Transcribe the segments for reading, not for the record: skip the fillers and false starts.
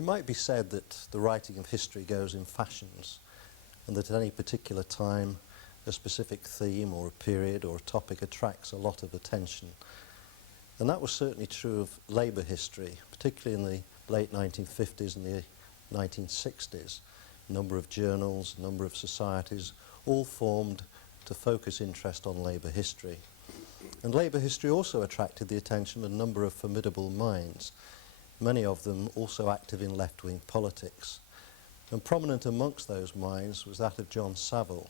It might be said that the writing of history goes in fashions, and that at any particular time a specific theme or a period or a topic attracts a lot of attention. And that was certainly true of labour history, particularly in the late 1950s and the 1960s. A number of journals, a number of societies, all formed to focus interest on labour history. And labour history also attracted the attention of a number of formidable minds, many of them also active in left-wing politics. And prominent amongst those minds was that of John Saville,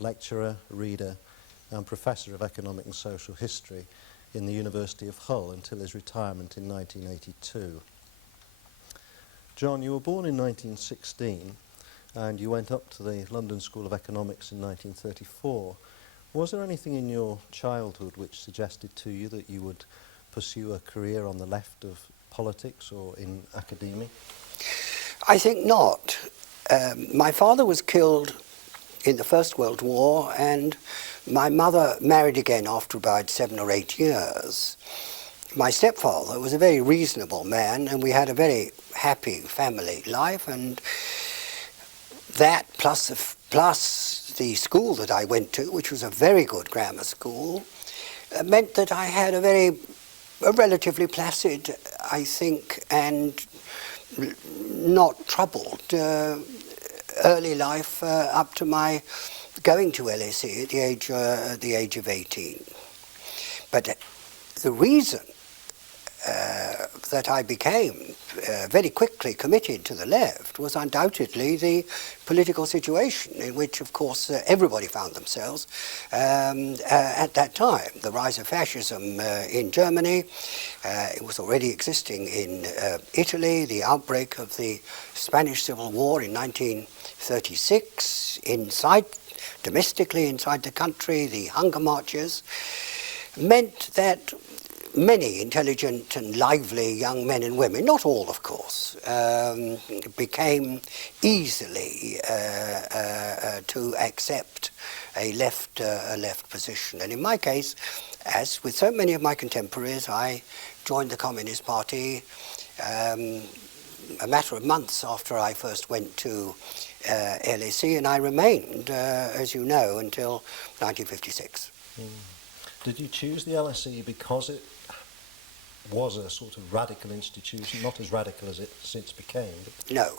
lecturer, reader and professor of economic and social history in the University of Hull until his retirement in 1982. John, you were born in 1916 and you went up to the London School of Economics in 1934. Was there anything in your childhood which suggested to you that you would pursue a career on the left of politics or in academia? I think not. My father was killed in the First World War, and my mother married again after about 7 or 8 years. My stepfather was a very reasonable man, and we had a very happy family life, and that plus the school that I went to, which was a very good grammar school, meant that I had a relatively placid, I think, and not troubled early life up to my going to LSE at the age of 18. But the reason that I became very quickly committed to the left was undoubtedly the political situation in which, of course, everybody found themselves at that time. The rise of fascism in Germany, it was already existing in Italy, the outbreak of the Spanish Civil War in 1936, domestically inside the country, the hunger marches, meant that many intelligent and lively young men and women, not all of course, became easily to accept a left position. And in my case, as with so many of my contemporaries, I joined the Communist Party a matter of months after I first went to LSE, and I remained, as you know, until 1956. Did you choose the LSE because it was a sort of radical institution, not as radical as it since became? But... No,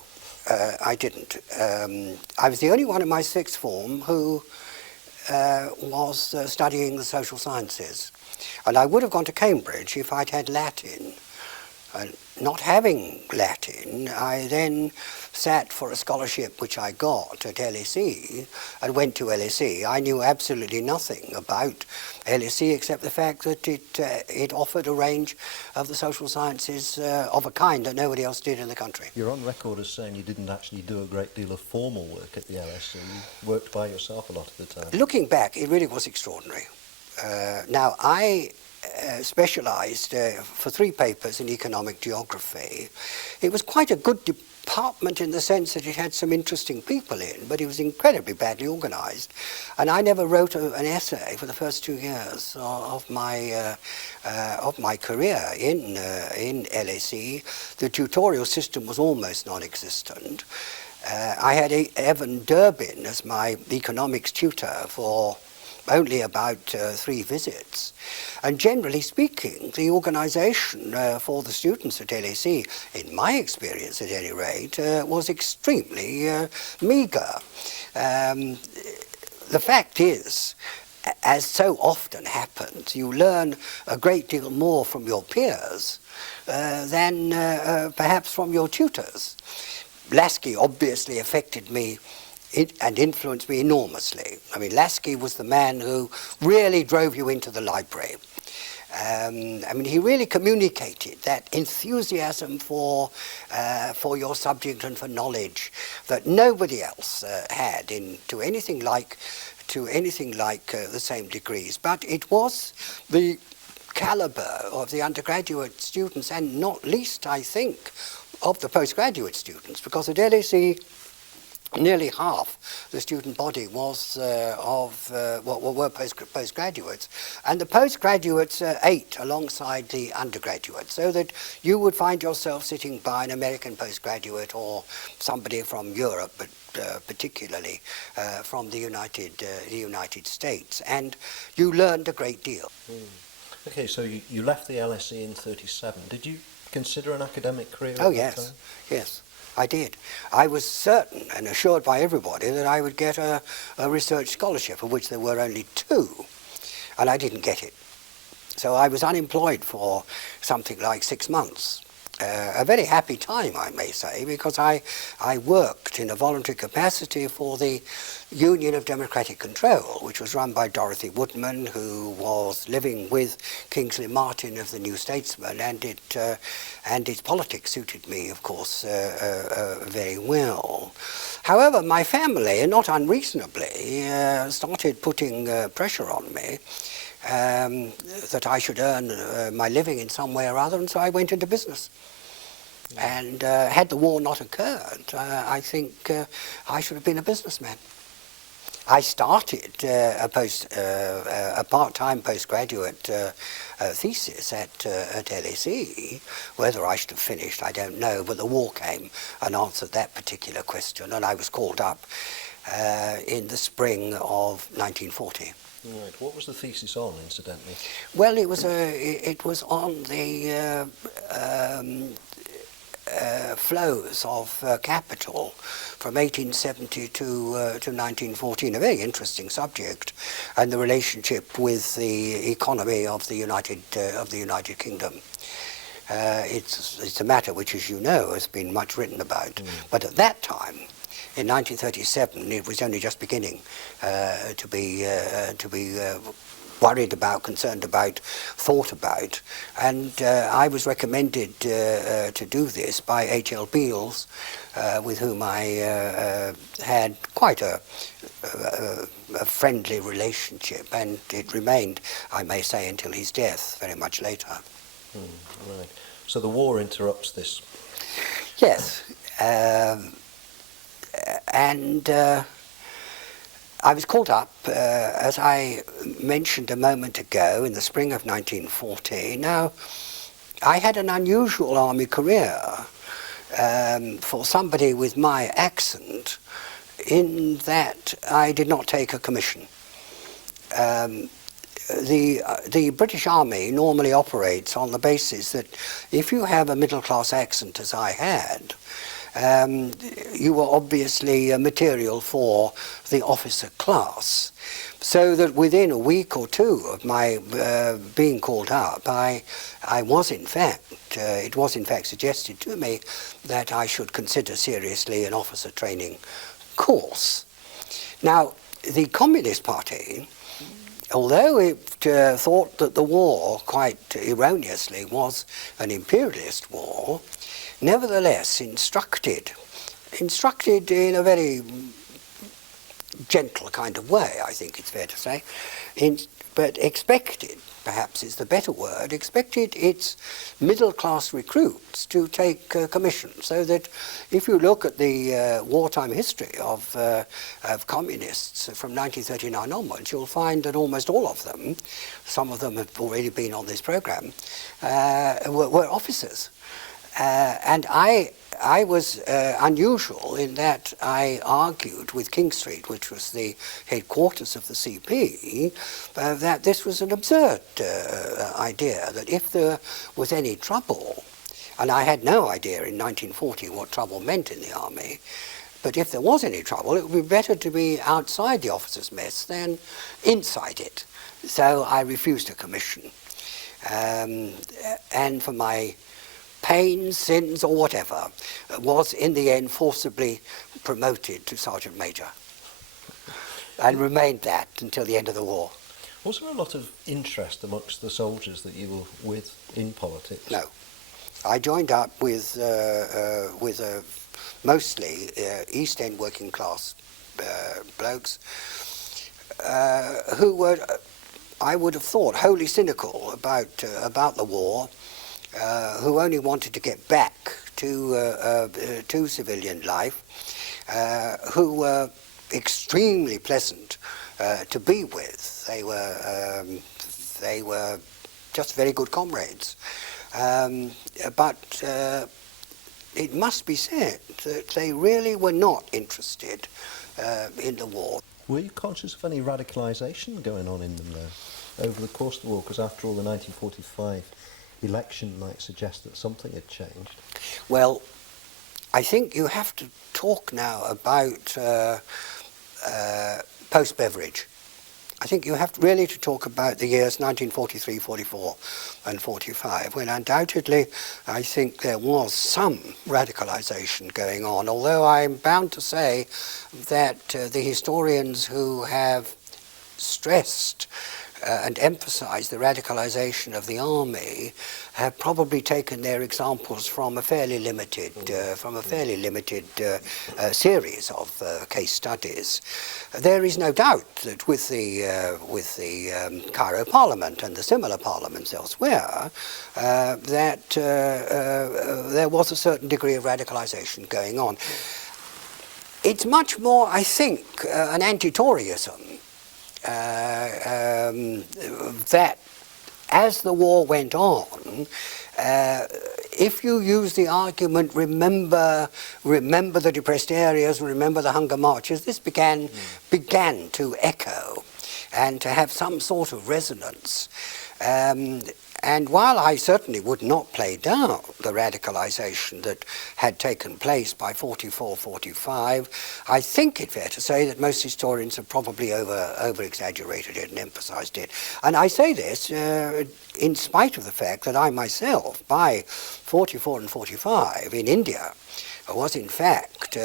I didn't. I was the only one in my sixth form who was studying the social sciences. And I would have gone to Cambridge if I'd had Latin. Not having Latin, I then sat for a scholarship which I got at LSE and went to LSE. I knew absolutely nothing about LSE except the fact that it offered a range of the social sciences of a kind that nobody else did in the country. You're on record as saying you didn't actually do a great deal of formal work at the LSE. You worked by yourself a lot of the time. Looking back, it really was extraordinary. Now, I specialised for 3 papers in economic geography. It was quite a good department in the sense that it had some interesting people in, but it was incredibly badly organised. And I never wrote an essay for the first 2 years of my career in LSE. The tutorial system was almost non-existent. I had Evan Durbin as my economics tutor for only about 3 visits. And generally speaking, the organisation for the students at LSE, in my experience at any rate, was extremely meagre. The fact is, as so often happens, you learn a great deal more from your peers than perhaps from your tutors. Lasky obviously affected me and influenced me enormously. I mean, Lasky was the man who really drove you into the library. I mean, he really communicated that enthusiasm for your subject and for knowledge that nobody else had to anything like the same degrees. But it was the caliber of the undergraduate students, and not least, I think, of the postgraduate students, because at LSE nearly half the student body was were postgraduates, and the postgraduates ate alongside the undergraduates, so that you would find yourself sitting by an American postgraduate or somebody from Europe, but particularly from the United States, and you learned a great deal. Okay, so you left the LSE in 37. Did you consider an academic career at Oh, that yes, time? yes, I did. I was certain and assured by everybody that I would get a research scholarship, of which there were only 2, and I didn't get it. So I was unemployed for something like 6 months. A very happy time, I may say, because I worked in a voluntary capacity for the Union of Democratic Control, which was run by Dorothy Woodman, who was living with Kingsley Martin of the New Statesman, and its politics suited me, of course, very well. However, my family, not unreasonably, started putting pressure on me that I should earn my living in some way or other, and so I went into business. And had the war not occurred, I think I should have been a businessman. I started a part-time postgraduate thesis at LSE. Whether I should have finished, I don't know, but the war came and answered that particular question, and I was called up in the spring of 1940. Right. What was the thesis on, incidentally? Well, it was on the flows of capital from 1870 to 1914, a very interesting subject, and the relationship with the economy of the United Kingdom. It's a matter which, as you know, has been much written about. But at that time, in 1937, it was only just beginning to be worried about, concerned about, thought about, and I was recommended to do this by H.L. Beales, with whom I had quite a friendly relationship, and it remained, I may say, until his death, very much later. Right. So the war interrupts this. Yes, and I was called up, as I mentioned a moment ago, in the spring of 1940. Now, I had an unusual army career for somebody with my accent, in that I did not take a commission. The British Army normally operates on the basis that if you have a middle-class accent, as I had, you were obviously material for the officer class, so that within a week or 2 of my being called up, I was in fact, it was in fact suggested to me that I should consider seriously an officer training course. Now, the Communist Party, although it thought that the war, quite erroneously, was an imperialist war, nevertheless instructed in a very gentle kind of way, I think it's fair to say, but expected, perhaps is the better word, expected its middle-class recruits to take commissions, so that if you look at the wartime history of communists from 1939 onwards, you'll find that almost all of them, some of them have already been on this program, were officers. And I was unusual in that I argued with King Street, which was the headquarters of the CP, that this was an absurd idea, that if there was any trouble, and I had no idea in 1940 what trouble meant in the army, but if there was any trouble, it would be better to be outside the officers' mess than inside it. So I refused a commission. And for my pains, sins, or whatever, was in the end forcibly promoted to Sergeant Major, and remained that until the end of the war. Was there a lot of interest amongst the soldiers that you were with in politics? No. I joined up with mostly East End working class blokes who were, I would have thought, wholly cynical about the war, who only wanted to get back to civilian life, who were extremely pleasant to be with. They were just very good comrades. But it must be said that they really were not interested in the war. Were you conscious of any radicalisation going on in them though, over the course of the war? Because after all, the 1945 election might suggest that something had changed. Well, I think you have to talk now about post-Beveridge. I think you have really to talk about the years 1943, 44 and 45, when undoubtedly I think there was some radicalisation going on, although I'm bound to say that the historians who have stressed and emphasised the radicalisation of the army have probably taken their examples from a fairly limited, series of case studies. There is no doubt that with the Cairo Parliament and the similar parliaments elsewhere, that there was a certain degree of radicalisation going on. It's much more, I think, an anti-Toryism that as the war went on, if you use the argument, remember the depressed areas, remember the hunger marches, this began to echo and to have some sort of resonance. And while I certainly would not play down the radicalisation that had taken place by 44, 45, I think it's fair to say that most historians have probably over-exaggerated it and emphasised it. And I say this in spite of the fact that I myself, by 44 and 45 in India, was in fact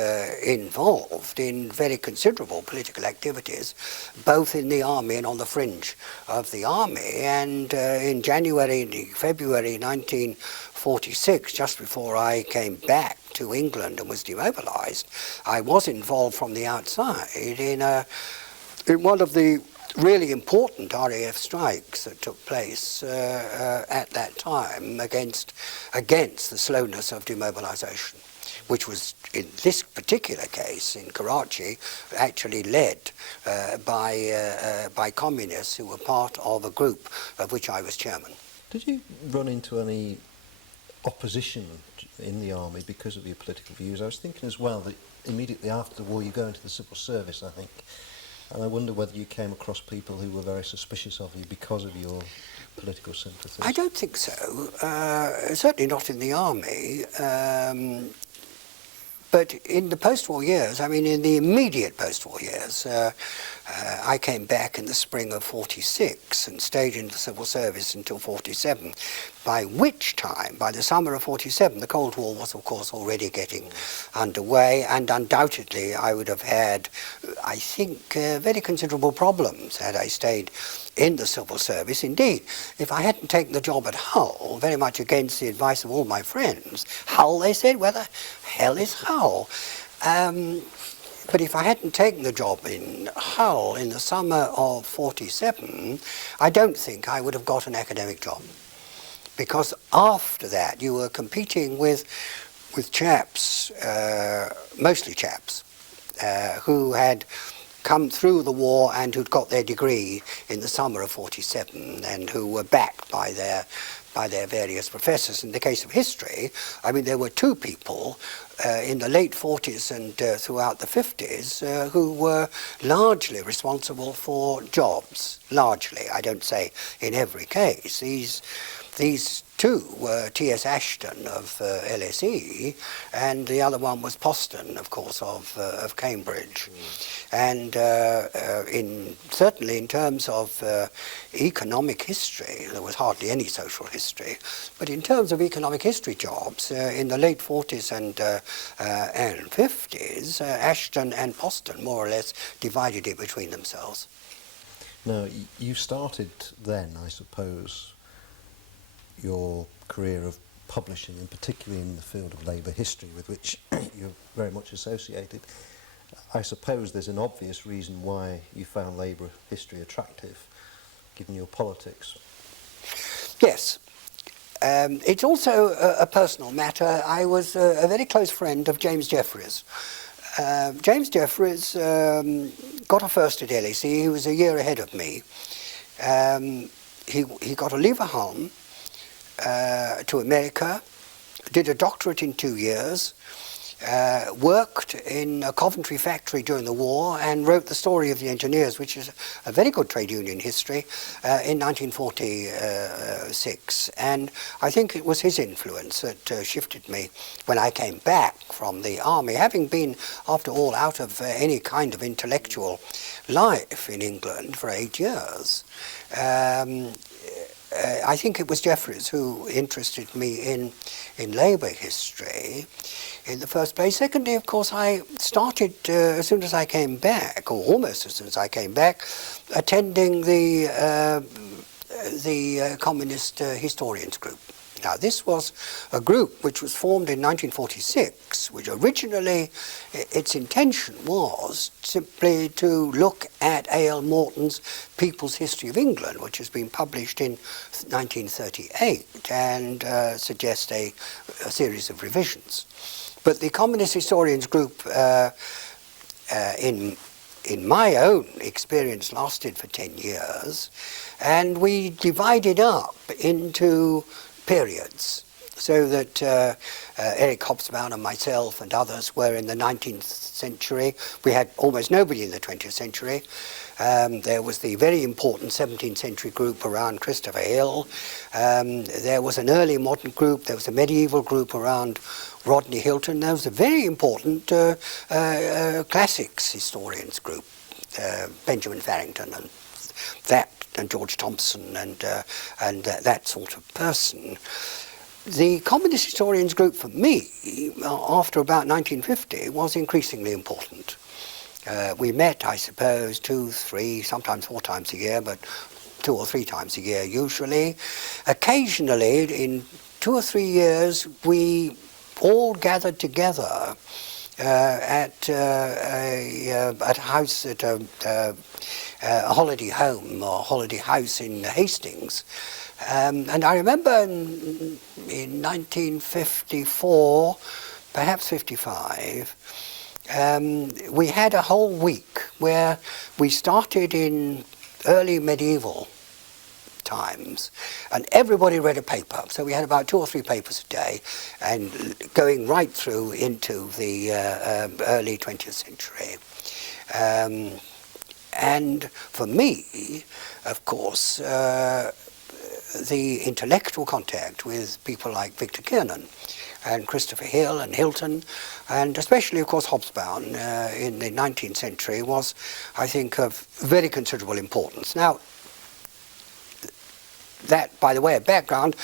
involved in very considerable political activities, both in the army and on the fringe of the army. And in February 1946, just before I came back to England and was demobilised, I was involved from the outside in one of the really important RAF strikes that took place at that time against the slowness of demobilisation, which was, in this particular case, in Karachi, actually led by communists who were part of a group of which I was chairman. Did you run into any opposition in the army because of your political views? I was thinking as well that immediately after the war you go into the civil service, I think, and I wonder whether you came across people who were very suspicious of you because of your political sympathies. I don't think so. Certainly not in the army. But in the post-war years, I mean, in the immediate post-war years, I came back in the spring of 46 and stayed in the civil service until 47, by which time, by the summer of 47, the Cold War was, of course, already getting underway, and undoubtedly I would have had, I think, very considerable problems had I stayed in the civil service. Indeed, if I hadn't taken the job at Hull, very much against the advice of all my friends, Hull, they said, where the hell is Hull? But if I hadn't taken the job in Hull in the summer of 47, I don't think I would have got an academic job. Because after that, you were competing with chaps, mostly chaps, who had come through the war and who'd got their degree in the summer of 47 and who were backed by their various professors. In the case of history, I mean, there were two people in the late 40s and throughout the 50s who were largely responsible for jobs. Largely, I don't say in every case. These two were T.S. Ashton of LSE, and the other one was Poston, of course, of Cambridge. And certainly in terms of economic history, there was hardly any social history. But in terms of economic history jobs, in the late 40s and 50s, Ashton and Poston more or less divided it between themselves. Now, you started then, I suppose, your career of publishing, and particularly in the field of labour history, with which you're very much associated. I suppose there's an obvious reason why you found labour history attractive, given your politics. Yes. It's also a personal matter. I was a very close friend of James Jeffreys, James Jeffreys got a first at LSE. He was a year ahead of me. He got a leave home to America, did a doctorate in 2 years, worked in a Coventry factory during the war, and wrote The Story of the Engineers, which is a very good trade union history, in 1946. And I think it was his influence that shifted me when I came back from the army, having been, after all, out of any kind of intellectual life in England for 8 years. I think it was Jeffreys who interested me in labour history in the first place. Secondly, of course, I started, as soon as I came back, or almost as soon as I came back, attending the Communist Historians Group. Now, this was a group which was formed in 1946, which originally, its intention was simply to look at A.L. Morton's People's History of England, which has been published in 1938, and suggest a series of revisions. But the Communist Historians Group, in my own experience, lasted for 10 years, and we divided up into periods, so that Eric Hobsbawm and myself and others were in the 19th century. We had almost nobody in the 20th century. There was the very important 17th century group around Christopher Hill. There was an early modern group. There was a medieval group around Rodney Hilton. There was a very important classics historians group, Benjamin Farrington and George Thompson and that sort of person. The Communist Historians Group for me, after about 1950, was increasingly important. We met, I suppose, 2, 3, sometimes 4 times a year, but 2 or 3 times a year usually. Occasionally, in 2 or 3 years, we all gathered together at a house, at a holiday home or holiday house in Hastings. And I remember in 1954, perhaps 55, we had a whole week where we started in early medieval times, and everybody read a paper. So we had about 2 or 3 papers a day, and going right through into the early 20th century. And for me, of course, the intellectual contact with people like Victor Kiernan and Christopher Hill and Hilton, and especially, of course, Hobsbawm in the 19th century was, I think, of very considerable importance. Now, that, by the way of background,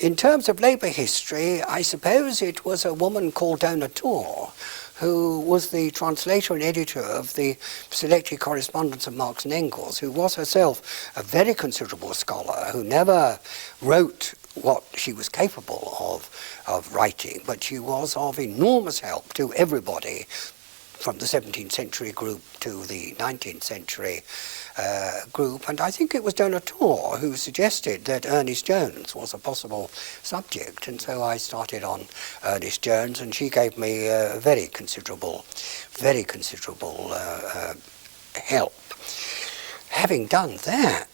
in terms of labour history, I suppose it was a woman called Dona Tor, who was the translator and editor of the selected correspondence of Marx and Engels, who was herself a very considerable scholar, who never wrote what she was capable of writing, but she was of enormous help to everybody from the 17th century group to the 19th century group. And I think it was Dona Tor who suggested that Ernest Jones was a possible subject, and so I started on Ernest Jones, and she gave me very considerable help. Having done that,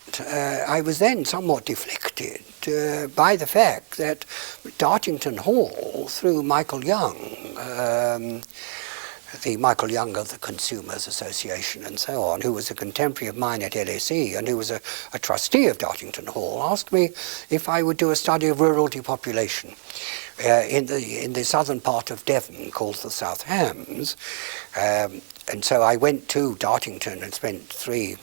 I was then somewhat deflected by the fact that Dartington Hall, through Michael Young, the Michael Young of the Consumers Association and so on, who was a contemporary of mine at LSE and who was a trustee of Dartington Hall, asked me if I would do a study of rural depopulation in the southern part of Devon called the South Hams. And so I went to Dartington and spent 3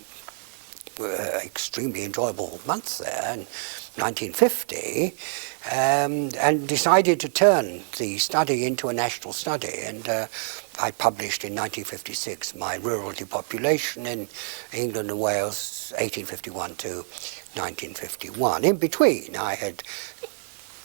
extremely enjoyable months there in 1950, and decided to turn the study into a national study. And I published in 1956 my Rural Depopulation in England and Wales, 1851 to 1951. In between, I had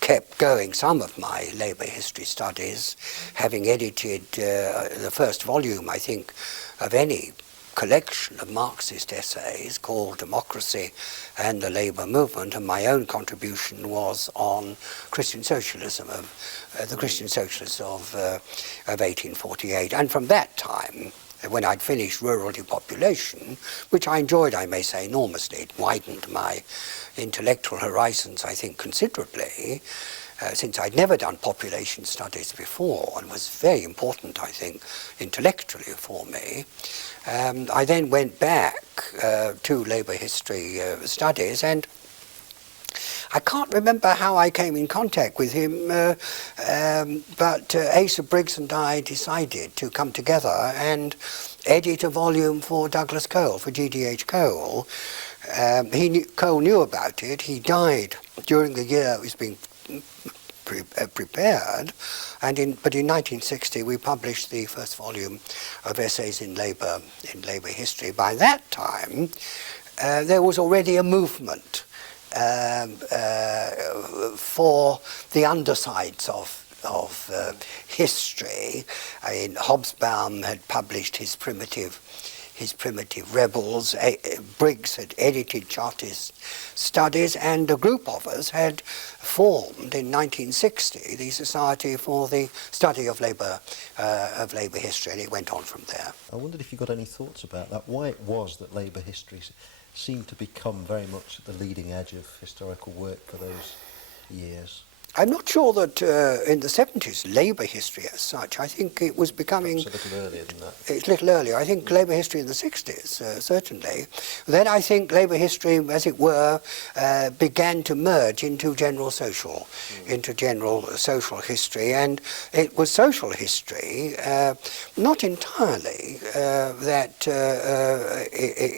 kept going some of my labour history studies, having edited the first volume, I think, of any collection of Marxist essays called Democracy and the Labour Movement, and my own contribution was on Christian socialism, the Christian socialists of 1848. And from that time, when I'd finished Rural Depopulation, which I enjoyed, I may say, enormously, it widened my intellectual horizons, I think, considerably, since I'd never done population studies before, and was very important, I think, intellectually for me. I then went back to labour history studies, and I can't remember how I came in contact with him, but Asa Briggs and I decided to come together and edit a volume for Douglas Cole, for G.D.H. Cole. Cole knew about it. He died during the year it was being prepared, but in 1960 we published the first volume of essays in labour history. By that time, there was already a movement for the undersides of history. Hobsbawm had published his primitive rebels. Briggs had edited Chartist studies, and a group of us had formed in 1960 the Society for the Study of Labour History, and it went on from there. I wondered if you got any thoughts about that, why it was that labour history seemed to become very much at the leading edge of historical work for those years. I'm not sure that in the 70s, labour history as such, I think it was becoming... Perhaps a little earlier than that. It's a little earlier. I think labour history in the 60s, certainly. Then I think labour history, as it were, began to merge into general social history. And it was social history, not entirely, that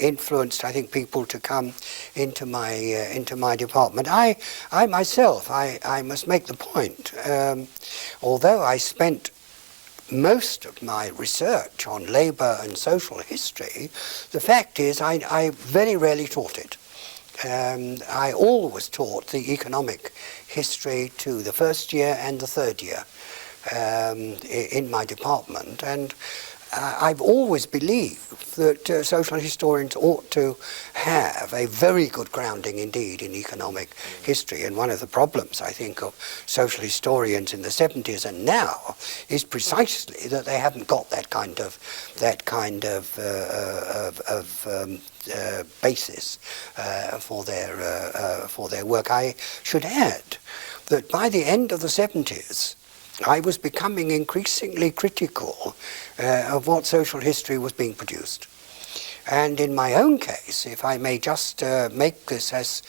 influenced, I think, people to come into my department. I myself must make the point, although I spent most of my research on labour and social history, the fact is I very rarely taught it. I always taught the economic history to the first year and the third year in my department, and I've always believed that social historians ought to have a very good grounding indeed in economic history. And one of the problems, I think, of social historians in the 70s and now is precisely that they haven't got that kind of basis for their work. I should add that by the end of the 70s, I was becoming increasingly critical of what social history was being produced. And in my own case, if I may just make this as,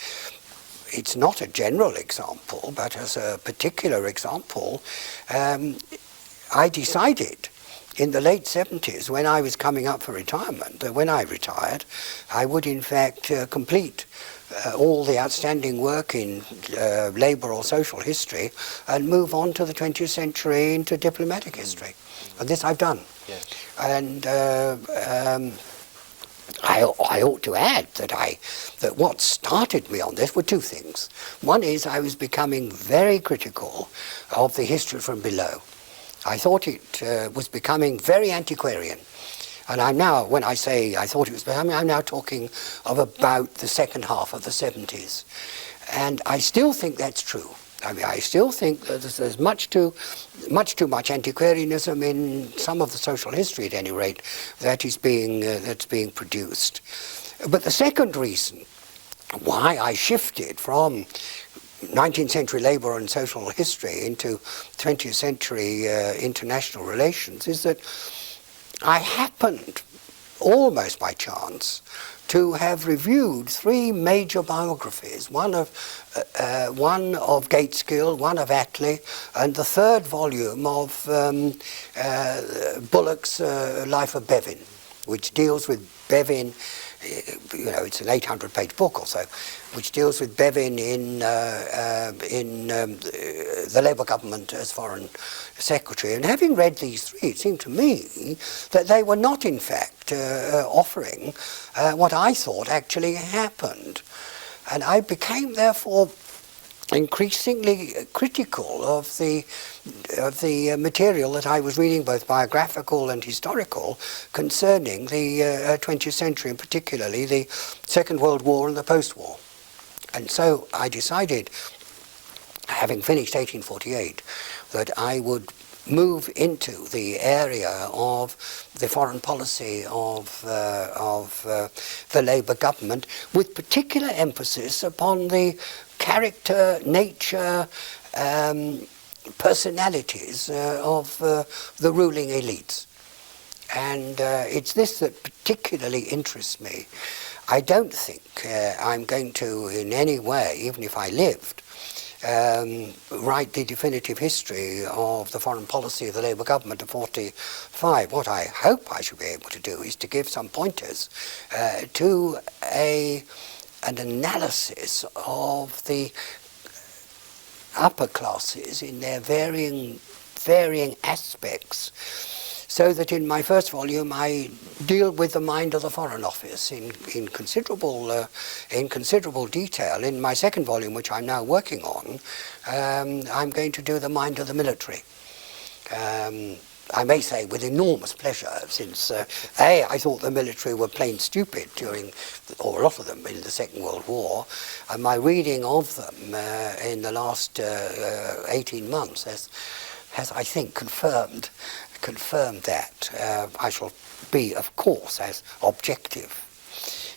it's not a general example, but as a particular example, I decided in the late 70s, when I was coming up for retirement, that when I retired, I would in fact complete all the outstanding work in labour or social history and move on to the 20th century into diplomatic history. And this I've done. Yes. And I ought to add that what started me on this were two things. One is I was becoming very critical of the history from below. I thought it was becoming very antiquarian. And I'm now, when I say I thought it was, I'm now talking of about the second half of the 70s. And I still think that's true. I mean, I still think that there's much too much antiquarianism in some of the social history, at any rate, that's being produced. But the second reason why I shifted from 19th century labour and social history into 20th century international relations is that I happened, almost by chance, to have reviewed three major biographies, one of Gateskill, one of Attlee, and the third volume of Bullock's Life of Bevin, which deals with Bevin. You know, it's an 800-page book or so, which deals with Bevin in the Labour government as Foreign Secretary. And having read these three, it seemed to me that they were not, in fact, offering what I thought actually happened. And I became, therefore, increasingly critical of the material that I was reading, both biographical and historical, concerning the 20th century, and particularly the Second World War and the post-war. And so I decided, having finished 1848, that I would move into the area of the foreign policy of the Labour government, with particular emphasis upon the character, nature, personalities of the ruling elites. And it's this that particularly interests me. I don't think I'm going to in any way, even if I lived, write the definitive history of the foreign policy of the Labour government of 45. What I hope I should be able to do is to give some pointers to an analysis of the upper classes in their varying aspects, so that in my first volume I deal with the mind of the Foreign Office in considerable detail. In my second volume, which I'm now working on, I'm going to do the mind of the military. I may say with enormous pleasure, since I thought the military were plain stupid during, or a lot of them, in the Second World War, and my reading of them in the last 18 months has I think confirmed that. I shall be, of course, as objective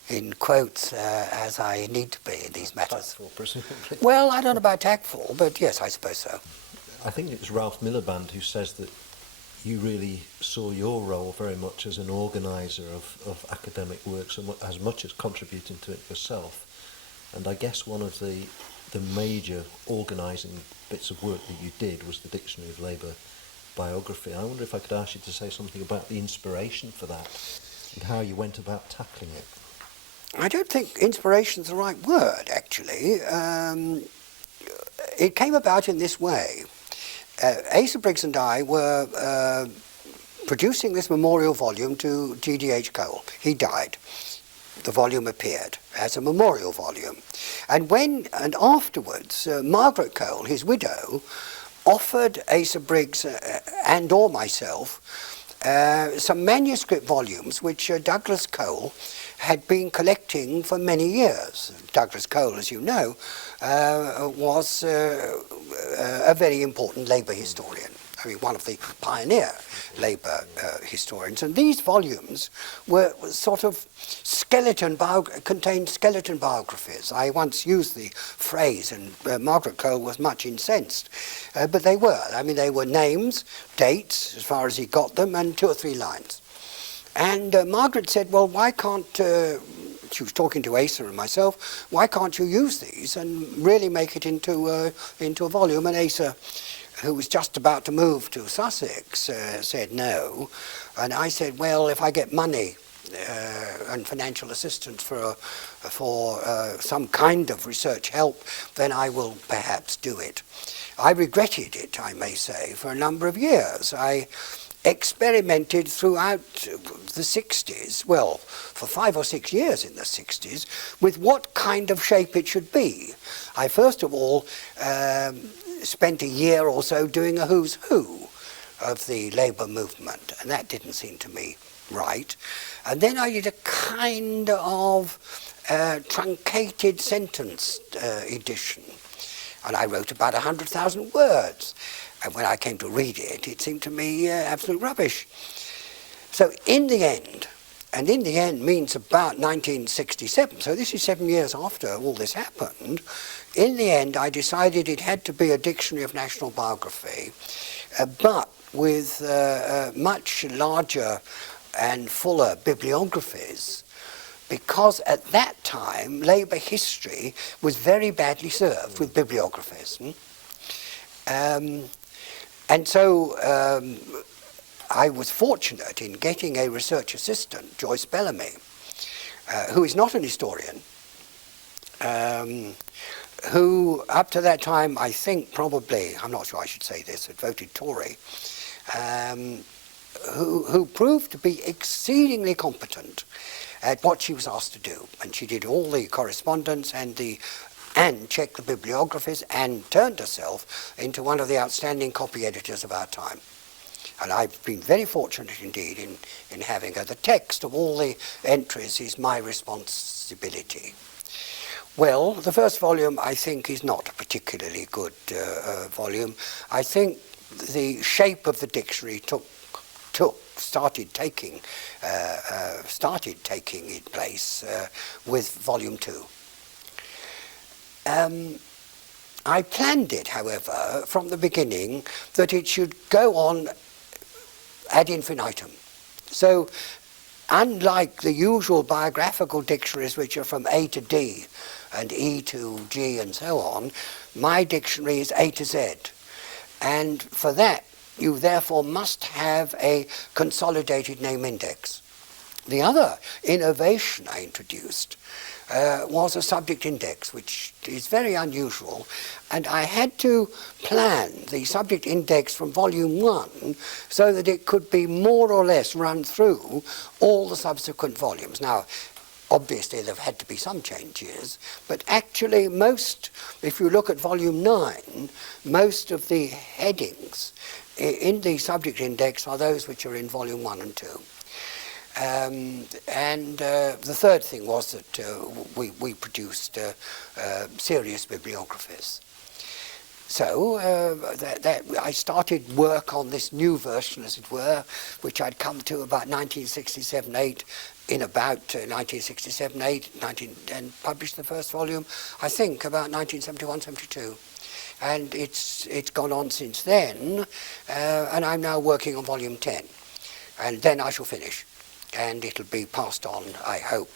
in quotes as I need to be in these matters. Tactful, presumably. Well, I don't know about tactful, but yes, I suppose so. I think it was Ralph Miliband who says that you really saw your role very much as an organiser of academic works, as much as contributing to it yourself. And I guess one of the major organising bits of work that you did was the Dictionary of Labour biography. I wonder if I could ask you to say something about the inspiration for that and how you went about tackling it. I don't think inspiration is the right word, actually. It came about in this way. Asa Briggs and I were producing this memorial volume to G.D.H. Cole. He died. The volume appeared as a memorial volume. And afterwards, Margaret Cole, his widow, offered Asa Briggs and or myself some manuscript volumes which Douglas Cole had been collecting for many years. Douglas Cole, as you know, was a very important Labour historian. I mean, one of the pioneer Labour historians. And these volumes were sort of contained skeleton biographies. I once used the phrase, and Margaret Cole was much incensed, but they were. I mean, they were names, dates, as far as he got them, and 2 or 3 lines. And Margaret said, well, why can't, she was talking to Asa and myself, why can't you use these and really make it into a volume? And Asa, who was just about to move to Sussex, said no. And I said, well, if I get money and financial assistance for some kind of research help, then I will perhaps do it. I regretted it, I may say, for a number of years. I experimented throughout the 60s, well, for 5 or 6 years in the 60s, with what kind of shape it should be. I first of all spent a year or so doing a who's who of the Labour movement, and that didn't seem to me right. And then I did a kind of truncated sentence edition, and I wrote about 100,000 words. And when I came to read it, it seemed to me absolute rubbish. So in the end, and in the end means about 1967, so this is 7 years after all this happened, in the end I decided it had to be a dictionary of national biography, but with much larger and fuller bibliographies, because at that time Labour history was very badly served with bibliographies. And so I was fortunate in getting a research assistant, Joyce Bellamy, who is not an historian, who up to that time, I think probably, I'm not sure I should say this, had voted Tory, who proved to be exceedingly competent at what she was asked to do. And she did all the correspondence and the and checked the bibliographies and turned herself into one of the outstanding copy editors of our time. And I've been very fortunate indeed in having her. The text of all the entries is my responsibility. Well, the first volume, I think, is not a particularly good volume. I think the shape of the dictionary started taking its place with volume 2. I planned it, however, from the beginning that it should go on ad infinitum. So, unlike the usual biographical dictionaries which are from A to D and E to G and so on, my dictionary is A to Z. And for that, you therefore must have a consolidated name index. The other innovation I introduced was a subject index, which is very unusual, and I had to plan the subject index from volume 1 so that it could be more or less run through all the subsequent volumes. Now, obviously there have had to be some changes, but actually if you look at volume 9, most of the headings in the subject index are those which are in volume 1 and 2. The third thing was that we produced serious bibliographies. So I started work on this new version, as it were, which I'd come to about 1967-8, in about 1967-8, and published the first volume, I think, about 1971-72. And it's gone on since then, and I'm now working on volume 10. And then I shall finish. And it'll be passed on, I hope.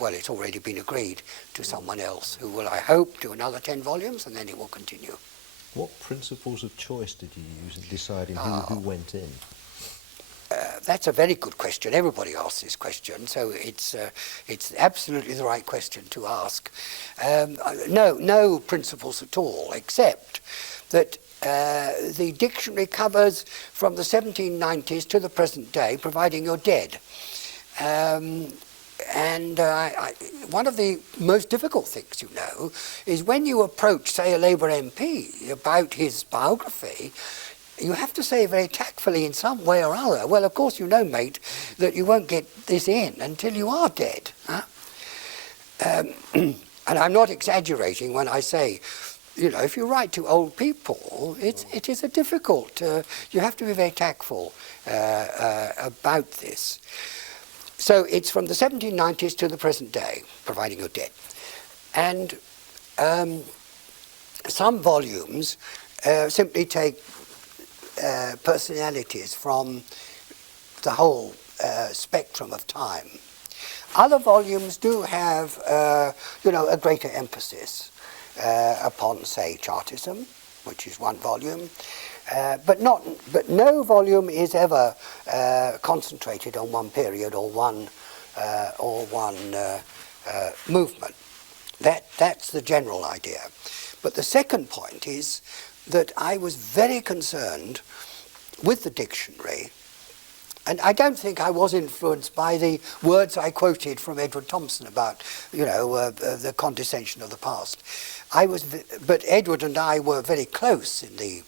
Well, it's already been agreed to someone else who will, I hope, do another 10 volumes, and then it will continue. What principles of choice did you use in deciding who went in? That's a very good question. Everybody asks this question, so it's absolutely the right question to ask. No principles at all, except that the dictionary covers from the 1790s to the present day, providing you're dead. One of the most difficult things, is when you approach, say, a Labour MP about his biography, you have to say very tactfully in some way or other, well, of course, mate, that you won't get this in until you are dead. Huh? And I'm not exaggerating when I say, if you write to old people, it is a difficult, you have to be very tactful about this. So it's from the 1790s to the present day, providing you're dead. And some volumes simply take personalities from the whole spectrum of time. Other volumes do have, a greater emphasis upon, say, Chartism, which is one volume, but no volume is ever concentrated on one period or one movement. That's the general idea. But the second point is that I was very concerned with the dictionary, and I don't think I was influenced by the words I quoted from Edward Thompson about, the condescension of the past. But Edward and I were very close in the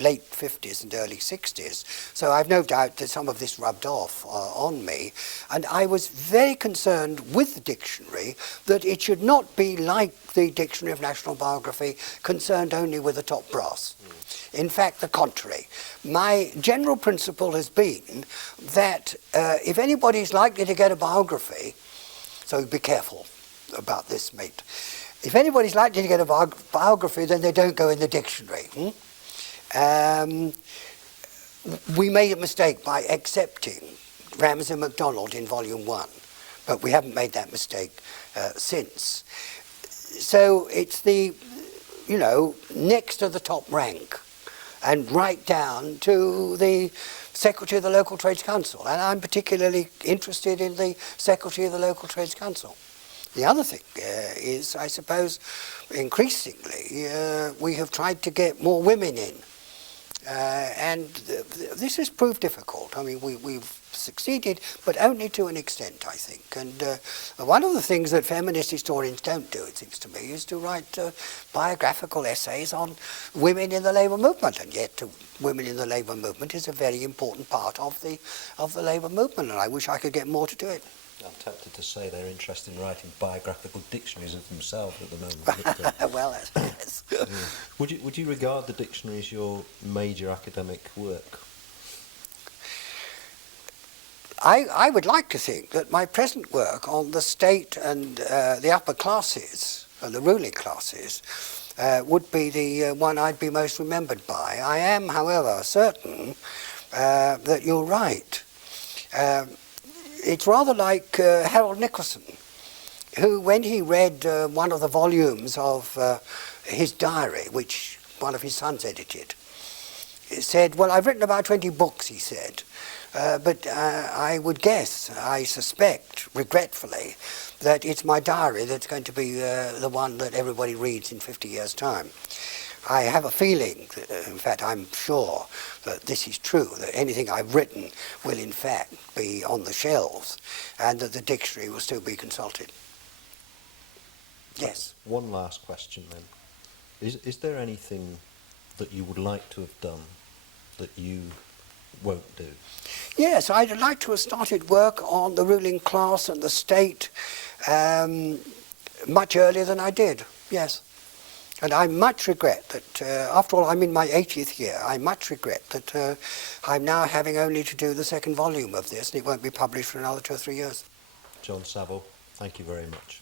late 50s and early 60s, so I've no doubt that some of this rubbed off on me, and I was very concerned with the dictionary that it should not be like the Dictionary of National Biography, concerned only with the top brass. In fact, the contrary. My general principle has been that if anybody's likely to get a biography, so be careful about this, mate. If anybody's likely to get a biography, then they don't go in the dictionary. We made a mistake by accepting Ramsay MacDonald in volume 1, but we haven't made that mistake since. So it's the, next to the top rank and right down to the Secretary of the Local Trades Council. And I'm particularly interested in the Secretary of the Local Trades Council. The other thing is, I suppose, increasingly, we have tried to get more women in. This has proved difficult. I mean, we've succeeded, but only to an extent, I think. And one of the things that feminist historians don't do, it seems to me, is to write biographical essays on women in the labour movement. And yet, women in the labour movement is a very important part of the labour movement, and I wish I could get more to do it. I'm tempted to say they're interested in writing biographical dictionaries of themselves at the moment. But, well, yes. yeah. Would you regard the dictionary as your major academic work? I would like to think that my present work on the state and the upper classes and the ruling classes would be the one I'd be most remembered by. I am, however, certain that you're right. It's rather like Harold Nicholson, who, when he read one of the volumes of his diary, which one of his sons edited, said, well, I've written about 20 books, he said, but I would guess, I suspect, regretfully, that it's my diary that's going to be the one that everybody reads in 50 years' time. I have a feeling, in fact I'm sure, that this is true, that anything I've written will in fact be on the shelves and that the dictionary will still be consulted. Yes. One last question then. Is there anything that you would like to have done that you won't do? Yes, I'd like to have started work on the ruling class and the state much earlier than I did, yes. And I much regret that, after all, I'm in my 80th year, I much regret that I'm now having only to do the second volume of this, and it won't be published for another 2 or 3 years. John Saville, thank you very much.